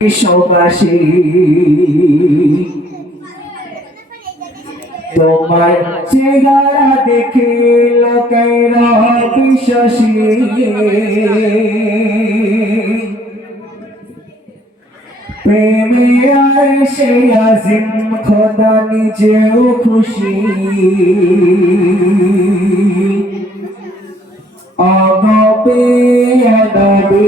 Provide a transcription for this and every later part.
বিশ্ববাসী তোমার চেহারা দেখে লোকেরা বিশ্বাসী প্রেমে আয়েশে আজিম খোদা নিজেও খুশি আগপে আদাবে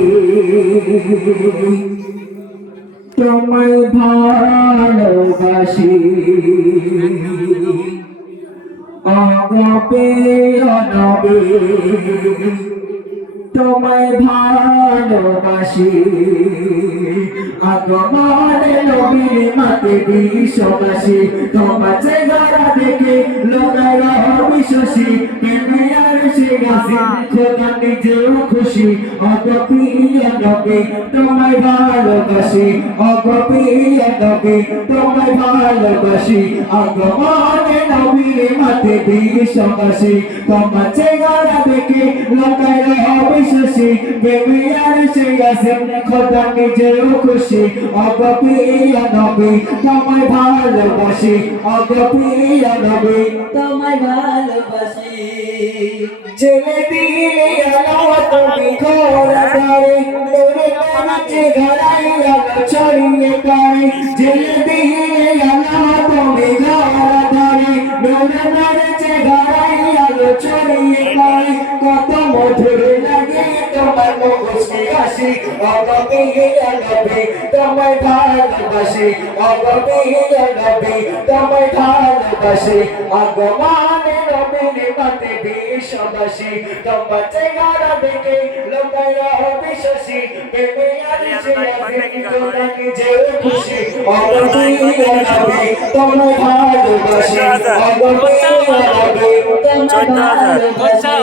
তোমায় ভালোবাসি আগপে আদাবে তোমায় ভালোবাসি আগমনে নবীর মাতে বিশ্ববাসী তোমার চেহারা দেখে লোকেরা বিশ্বাসী প্রেমে আয়েশে আজিম খোদা নিজেও খুশি অগপ্রিয় নবী তোমায় ভালোবাসি অগপ্রিয় নবী তোমায় ভালোবাসি আগমনে নবীর মাতে বিশ্ববাসী তোমার চেহারা দেখে লোকেরা বিশ্বাসী প্রেমে আয়েশে আজিম খোদা নিজেও খুশি অগপ্রিয় নবী তোমায় ভালোবাসি অগপ্রিয় নবী তোমায় ভালোবাসি জেলে দিলে আলো তুমি ঘোরা করে তোরে নাচে ঘরাই আলো ছড়িয়ে পড়ে জেলে দিলে আলো তুমি ঘোরা করে তোরে নাচে ঘরাই আলো ছড়িয়ে পড়ে কত মধুর লাগে তোমার মুখে হাসি অগপ্রিয় নবী তোমায় ভালোবাসি অগপ্রিয় নবী তোমায় ভালোবাসি আগমনে নবীর মাতে বিশ্ববাসী তোমার চেহারা দেখে লোকেরা বিশ্বাসী প্রেমে আয়েশে আজিম খোদা নিজেও খুশি অগপ্রিয় নবী তোমায় ভালোবাসি অগপ্রিয় নবী তোমায় ভালোবাসি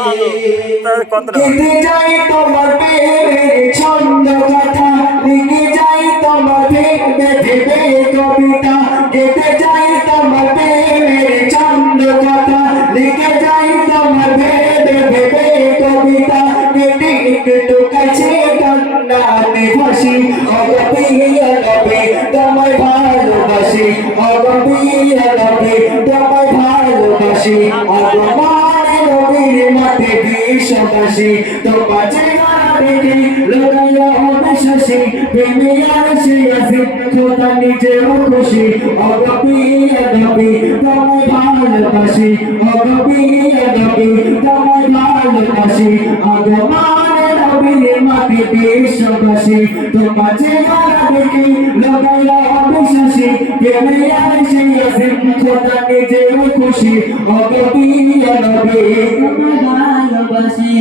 কেটে যাই তোমার প্রেমের ছন্দ কথা লিখে যাই তোমার ভেবে ভেবে কবিতা কেটে যাই তোমার প্রেমের ছন্দ কথা লিখে যাই তোমার ভেবে ভেবে কবিতা কেটে একটু কাছে কান্নাতে ভাসি অগপ্রিয় নবী তোমায় ভালোবাসি অগপ্রিয় নবী তোমায় ভালোবাসি আগমনে নবীর মাতে বিশ্ববাসী তোমার চেহারা দেখে লোকেরা বিশ্বাসী প্রেমে আয়েশে আজিম খোদা নিজেও খুশি অগপ্রিয় নবী তোমায় ভালোবাসি অগপ্রিয় নবী তোমায় ভালোবাসি আগমনে নবীর মাতে বিশ্ববাসী তোমার চেহারা দেখে লোকেরা বিশ্বাসী প্রেমে আয়েশে আজিম খোদা নিজেও খুশি অগপ্রিয় নবী তোমায় ভালোবাসি।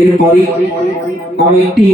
এরপরে আমি একটি